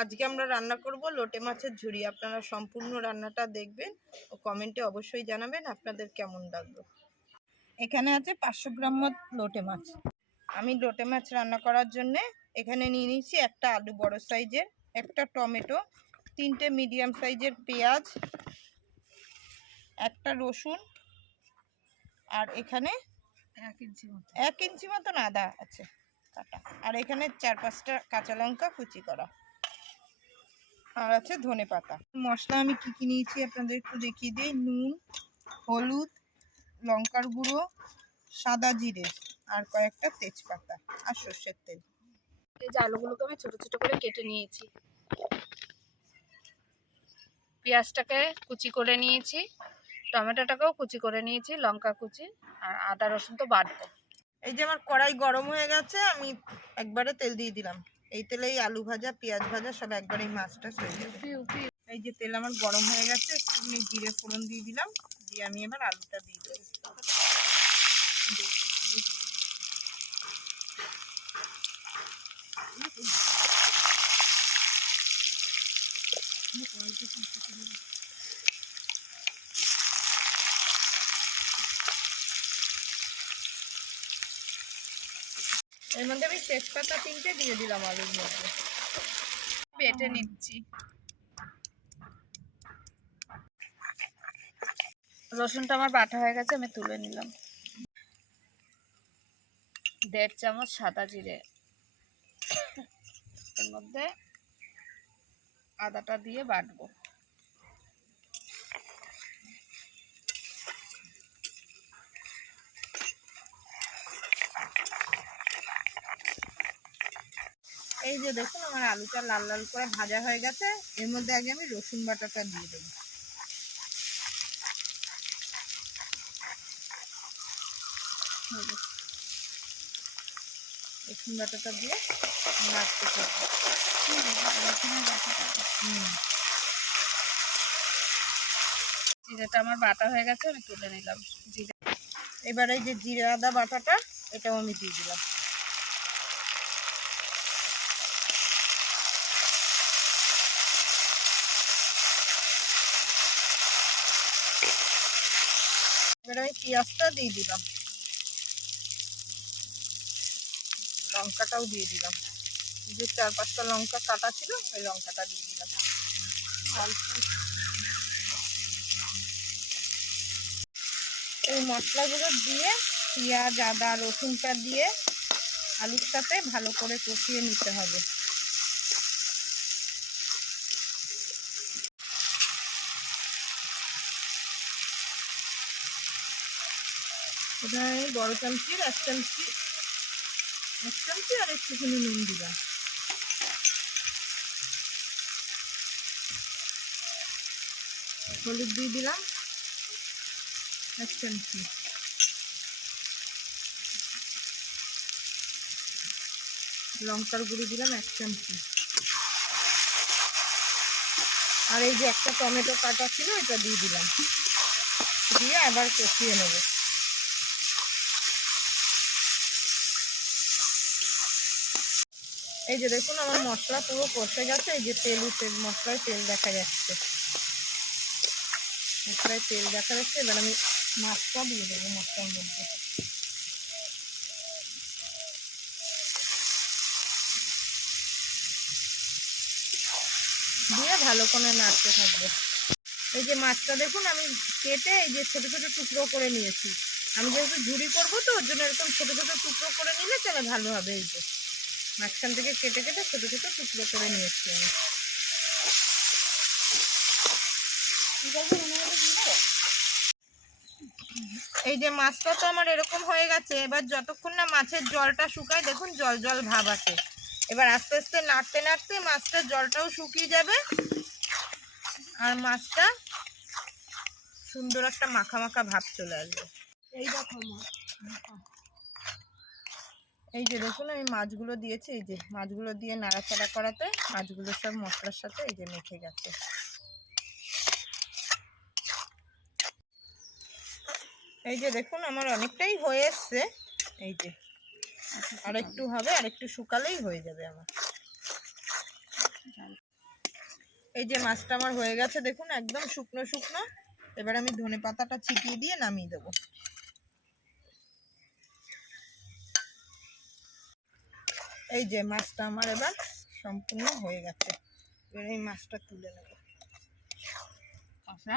আজকে আমরা রান্না করব লোটে মাছের ঝুড়ি। আপনারা সম্পূর্ণ রান্নাটা দেখবেন ও কমেন্টে অবশ্যই জানাবেন আপনাদের কেমন লাগলো। এখানে আছে 500 গ্রাম মত লোটে মাছ। আমি লোটে মাছ রান্না করার জন্য এখানে নিয়ে নিয়েছি একটা আলু বড় সাইজের, একটা টমেটো, 3টে মিডিয়াম সাইজের পেঁয়াজ, একটা রসুন, আর এখানে 1 ইঞ্চি মতন আদা আছে কাটা, আর এখানে 4-5টা কাঁচা লঙ্কা কুচি করা, আর আছে ধনে পাতা। মশলা আমি কি কি নিয়েছি আপনাদের একটু দেখিয়ে দিই। নুন, হলুদ, লঙ্কার গুঁড়ো, সাদা জিরে, আর কয়েকটা তেজপাতা, আর সর্ষের তেল। এই যে আলুগুলোকে আমি ছোট ছোট করে কেটে নিয়েছি, পেঁয়াজটাকে কুচি করে নিয়েছি, টমেটোটাকেও কুচি করে নিয়েছি, লঙ্কা কুচি, আর আদা রসুন তো বাটবো। এই যে আমার কড়াই গরম হয়ে গেছে, আমি একবারে তেল দিয়ে দিলাম। এই তেলেই আলু ভাজা, পেঁয়াজ ভাজা সব একবারে মাছটা হয়ে যাবে। এই যে তেল আমার গরম হয়ে গেছে, একটু জিরে ফোড়ন দিয়ে দিলাম, দিয়ে আমি এবার আলুটা দিয়ে দেবো। এর মধ্যে আমি তেজপাতা 3টে দিয়ে দিলাম আলুর মধ্যে, বেটে নিচ্ছি। রসুনটা আমার বাটা হয়ে গেছে, আমি তুলে নিলাম। 1.5 চামচ সাদা জিরে, এর মধ্যে আদাটা দিয়ে বাটবো। এই যে দেখুন আমার আলুটা লাল লাল করে ভাজা হয়ে গেছে, এর মধ্যে আগে আমি রসুন বাটাটা দিয়ে দেবো। রসুন বাটাটা দিয়ে নাড়তে থাকবো। জিরেটা আমার বাটা হয়ে গেছে, আমি তুলে নিলাম। জিরে এবার এই যে জিরে আদা বাটাটা এটাও আমি দিয়ে দিলাম। এবার আমি পেঁয়াজটা দিয়ে দিলাম, লঙ্কাটাও দিয়ে দিলাম। যে 4-5টা লঙ্কা কাটা ছিল ওই লঙ্কাটা দিয়ে দিলাম। এই মশলাগুলো দিয়ে পেঁয়াজ আদা রসুনটা দিয়ে আলুর সাথে ভালো করে কষিয়ে নিতে হবে। এখানে বড় চামচির 1 চামচি আর একটুখানি নুন দিলাম। হলুদ দিয়ে দিলাম 1 চামচি, লঙ্কার গুঁড়ো দিলাম 1 চামচি, আর এই যে একটা টমেটো কাটা ছিল এটা দিয়ে দিলাম, দিয়ে আবার কষিয়ে নেব। এই যে দেখুন আমার মশলা পুরো কষে গেছে, এই যে মশলায় তেল দেখা যাচ্ছে, মশলায় তেল দেখা যাচ্ছে। এবার আমি মাছটা দিয়ে দেবো মশলার মধ্যে। দিয়ে ভালো করে নাড়তে থাকবো। এই যে মাছটা দেখুন আমি কেটে এই যে ছোট ছোট টুকরো করে নিয়েছি। আমি যেহেতু ঝুড়ি করবো তো ওর জন্য এরকম ছোট ছোট টুকরো করে নিলে তাহলে ভালো হবে। এই যে মাঝখান থেকে কেটে কেটে ছোট ছোট টুকরো করে নিয়েছি আমি। এই যে মাছটা তো আমার এরকম হয়ে গেছে। এবার যতক্ষণ না মাছের জলটা শুকায়, দেখুন জল জল ভাব আসে, এবার আস্তে আস্তে নাড়তে নাড়তে মাছটার জলটাও শুকিয়ে যাবে, আর মাছটা সুন্দর একটা মাখা মাখা ভাব চলে আসবে। এই যে দেখুন আমি মাছগুলো দিয়েছি, এই যে মাছগুলো দিয়ে নাড়াচাড়া করাতে মাছগুলো সব মশলার সাথে এই যে মেখে গেছে। এই যে দেখুন আমার অনেকটাই হয়ে এসছে, এই যে আর একটু হবে, আর একটু শুকালেই হয়ে যাবে আমার। এই যে মাছটা আমার হয়ে গেছে দেখুন, একদম শুকনো শুকনো। এবার আমি ধনেপাতাটা ছিটিয়ে দিয়ে নামিয়ে দেবো। এই যে মাছটা আমার এবার সম্পূর্ণ হয়ে গেছে। এবার এই মাছটা তুলে নেব। আচ্ছা